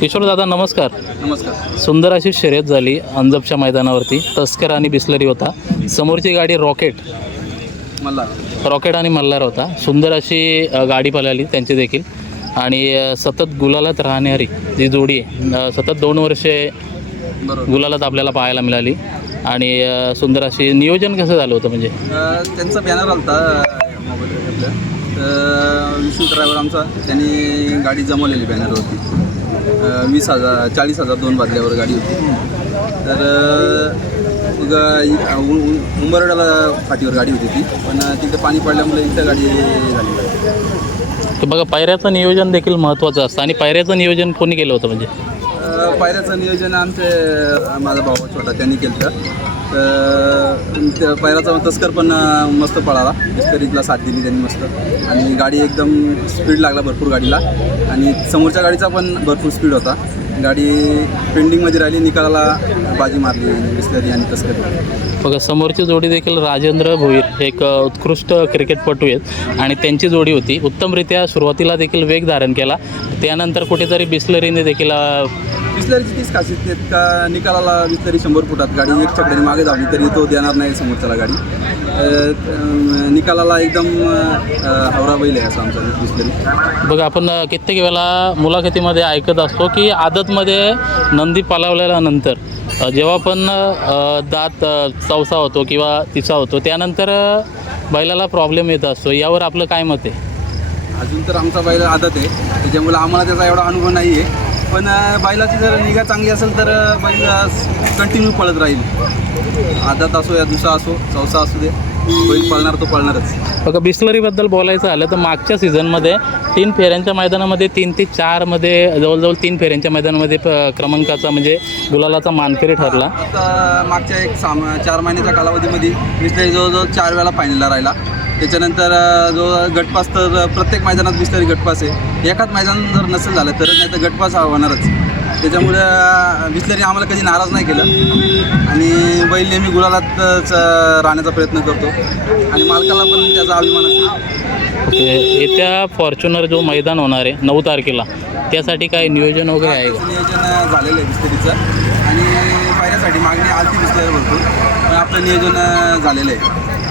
किशोर दादा नमस्कार. नमस्कार. सुंदर अशी शर्यत झाली अंजपच्या मैदानावरती. तस्कर आणि बिस्लरी होता. समोरची गाडी रॉकेट. मला रॉकेट आणि मल्हार होता. सुंदर अशी अ, गाडी पळाली त्यांची देखील. आणि अ, सतत गुलालात राहणारी जी जोडी आहे अ, सतत दोन वर्षे बरोबर. गुलालात आपल्याला पाहायला मिळाली. आणि अ, सुंदर अशी नियोजन कसं झालं होतं म्हणजे? अं, त्यांचा बॅनर आलता मोबाईल आपल्या तर विष्णू ड्रायव्हर आमचा त्यांनी गाडी जमवलेली बॅनरवरती वीस हजार चाळीस हजार दोन बादल्यावर गाडी होती. तर मग उ- उंबरड्याला फाटीवर गाडी होती ती. पण तिथे पाणी पडल्यामुळे इथं गाडी झाली. तर बघा पायऱ्याचं नियोजन देखील महत्त्वाचं असतं आणि पायऱ्याचं नियोजन कोणी केलं होतं म्हणजे? पायऱ्याचं नियोजन आमचे माझा भाऊ छोटा त्यांनी केलं तर पायऱ्याचा तस्कर पण मस्त पळाला. तस्करीतला साथ दिली त्यांनी मस्त. आणि गाडी एकदम स्पीड लागला भरपूर गाडीला. आणि समोरच्या गाडीचा पण भरपूर स्पीड होता. गाडी पेंडिंगमध्ये राहिली निकालाला बाजी मारली बिस्लरी आणि तस्करी. बघा समोरची जोडी देखील राजेंद्र भोईर एक उत्कृष्ट क्रिकेटपटू आहेत. आणि त्यांची जोडी होती. उत्तमरित्या सुरुवातीला देखील वेग धारण केला. त्यानंतर कुठेतरी बिस्लरीने देखील अ, बिस्लरीची तीच खासियत का निकालाला बिस्लरी शंभर फुटात गाडी एक चकड्याने मागे धावली तरी तो देणार नाही समोरच्याला गाडी. निकालाला एकदम हावरा बैल आहे असं आमचा बिस्लरी. बघा आपण कित्येक वेळा मुलाखतीमध्ये ऐकत असतो की आदतमध्ये नंदी पालावल्यानंतर जेव्हा पण दात चौसा होतो किंवा तिचा होतो त्यानंतर बैलाला प्रॉब्लेम येत असतो. यावर आपलं काय मत आहे? अजून तर आमचा बैल आदत आहे. त्याच्यामुळे आम्हाला त्याचा एवढा अनुभव नाही आहे पण बैलाची जर निगा चांगली असेल तर बैल कंटिन्यू पळत राहील. आदत असो या दुसरा असो चौसा असू दे बैल पळणार तो पळणारच. बघा बिस्लरीबद्दल बोलायचं झालं तर मागच्या सीझनमध्ये तीन फेऱ्यांच्या मैदानामध्ये तीन ते चारमध्ये जवळजवळ तीन फेऱ्यांच्या मैदानामध्ये प- क्रमांकाचा म्हणजे गुलालाचा मानकरी ठरला. मागच्या एक साम चार महिन्याच्या कालावधीमध्ये बिस्लरी जवळजवळ चार वेळा फायनलला राहिला. त्याच्यानंतर जो गटपास तर प्रत्येक मैदानात बिस्लरी गटपास आहे. एकाच मैदान जर नसेल झालं तरच नाही तर गटपास हा होणारच. त्याच्यामुळे अं, बिस्लरी आम्हाला कधी नाराज नाही केलं. आणि बैल नेहमी गुलालातच राहण्याचा प्रयत्न करतो. आणि मालकाला पण त्याचा अभिमान असतो. येत्या फॉर्च्युनर जो मैदान होणार आहे नऊ तारखेला त्यासाठी काय नियोजन वगैरे आहे नियोजन झालेलं आहे बिस्लरीचं आणि पायऱ्यासाठी मागणी आलती बिस्लरी भरपूर. पण आपलं नियोजन झालेलं आहे.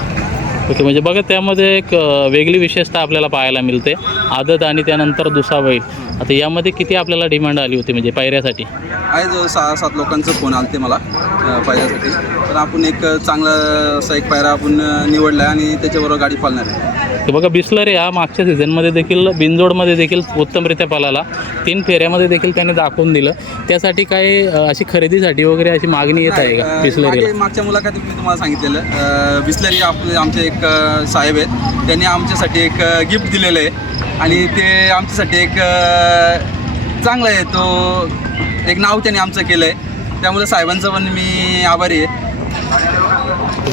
ओके म्हणजे बघा त्यामध्ये एक वेगळी विशेषता आपल्याला पाहायला मिळते. आदत आणि त्यानंतर दुसरा बैल. आता यामध्ये किती आपल्याला डिमांड आली होती म्हणजे पायऱ्यासाठी? आहे जो सहा सात लोकांचं फोन आलते मला अ, पायऱ्यासाठी. तर आपण एक चांगला असा एक पायरा आपण निवडला आहे आणि त्याच्याबरोबर गाडी पालणार आहे. तर बघा बिस्लरी हा मागच्या सीझनमध्ये देखील बिनजोडमध्ये देखील उत्तमरित्या पळाला तीन फेऱ्यामध्ये देखील त्याने दाखवून दिलं. त्यासाठी काय अ, अशी खरेदीसाठी वगैरे अशी मागणी येत आहे का अ, बिस्लरीला? मागे- मागच्या मुलाखतीत मी तुम्हाला सांगितलेलं बिस्लरी आपले आमचे एक अ, साहेब आहेत. त्यांनी आमच्यासाठी एक गिफ्ट दिलेलं आहे. आणि ते आमच्यासाठी एक चांगलं आहे. तो एक नाव त्यांनी आमचं केलं आहे त्यामुळे साहेबांचं पण मी आभारी आहे.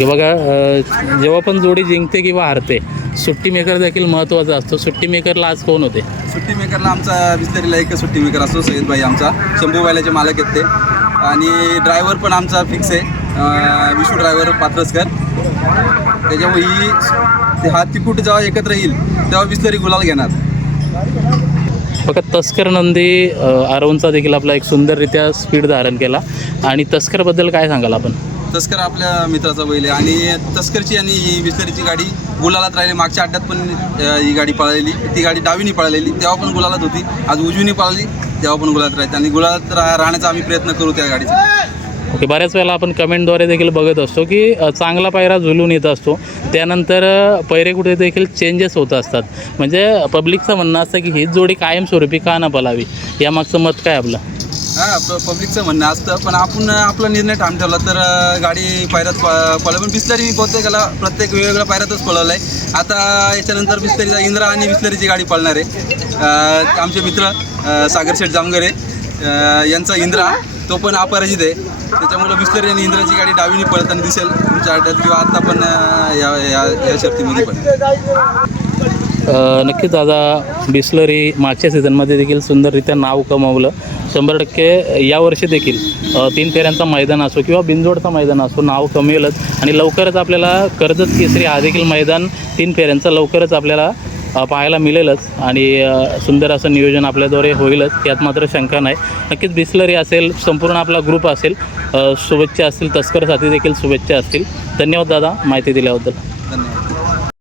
बघा जेव्हा पण जोडी जिंकते किंवा हारते सुट्टी मेकर देखील महत्त्वाचा असतो. सुट्टी मेकरला आज कोण होते? सुट्टी मेकरला आमचा बिस्लरीला एक सुट्टी मेकर असतो सईद भाई आमचा. शंभू मालक आहेत ते. आणि ड्रायव्हर पण आमचा फिक्स आहे. विशू ड्रायव्हर पात्रसकर. त्याच्यामुळे ही ते हा तिकुट जेव्हा एकत्र येईल तेव्हा बिस्लरी गुलाल घेणार. बघा तस्कर नंदी आरवूनचा देखील आपला एक सुंदररित्या स्पीड धारण केला. आणि तस्करबद्दल काय सांगाल आपण? तस्कर आपल्या मित्राचा बैल आहे. आणि तस्करची आणि ही बिस्लरीची गाडी गुलालात राहिली. मागच्या अड्ड्यात पण ही गाडी पळालेली. ती गाडी डावीनी पळालेली. तेव्हा पण गुलालात होती. आज उजवीनी पळाली तेव्हा पण गुलालात राहते आणि गुलालात राहण्याचा आम्ही प्रयत्न करू त्या गाडीचा. की बऱ्याच वेळेला आपण कमेंटद्वारे देखील बघत असतो की चांगला पायरा झुलून येत असतो. त्यानंतर पैरे कुठे देखील चेंजेस होत असतात. म्हणजे पब्लिकचं म्हणणं असतं की हीच जोडी कायमस्वरूपी का ना पलावी? यामागचं मत काय आपलं? हां पब्लिकचं म्हणणं असतं. पण आपण आपला निर्णय ठाम ठेवला तर गाडी पायऱ्यात प- पळव. पण बिस्लरी प्रत्येकाला प्रत्येक वेगवेगळ्या पायऱ्यातच पळवलं आहे आता याच्यानंतर बिस्लरीचा इंद्रा आणि बिस्लरीची गाडी पळणार आहे. आमचे मित्र सागरशेठ सागर शेठ जामगरे यांचा इंद्रा तो पण अपराजित आहे. त्याच्यामुळं बिस्लरी आणि इंद्राची गाडी डावीने पळताना दिसेल तुमच्या अड्ड्यात किंवा आत्ता पण या या या शर्तीमध्ये पण. नक्कीच दादा बिस्लरी मागच्या सीझनमध्ये देखील सुंदररित्या नाव कमावलं. शंभर टक्के यावर्षी देखील तीन फेऱ्यांचा मैदान असो किंवा बिनजोडचा मैदान असो नाव कमेलच. आणि लवकरच आपल्याला कर्जत केसरी हा देखील मैदान तीन फेऱ्यांचा लवकरच आपल्याला पाहायला मिळेलच आणि सुंदर असं नियोजन आपल्याद्वारे होईलच यात मात्र शंका नाही. नक्कीच बिस्लरी असेल संपूर्ण आपला ग्रुप असेल शुभेच्छा असतील तस्कर साथी देखील शुभेच्छा असतील. धन्यवाद दादा माहिती दिल्याबद्दल.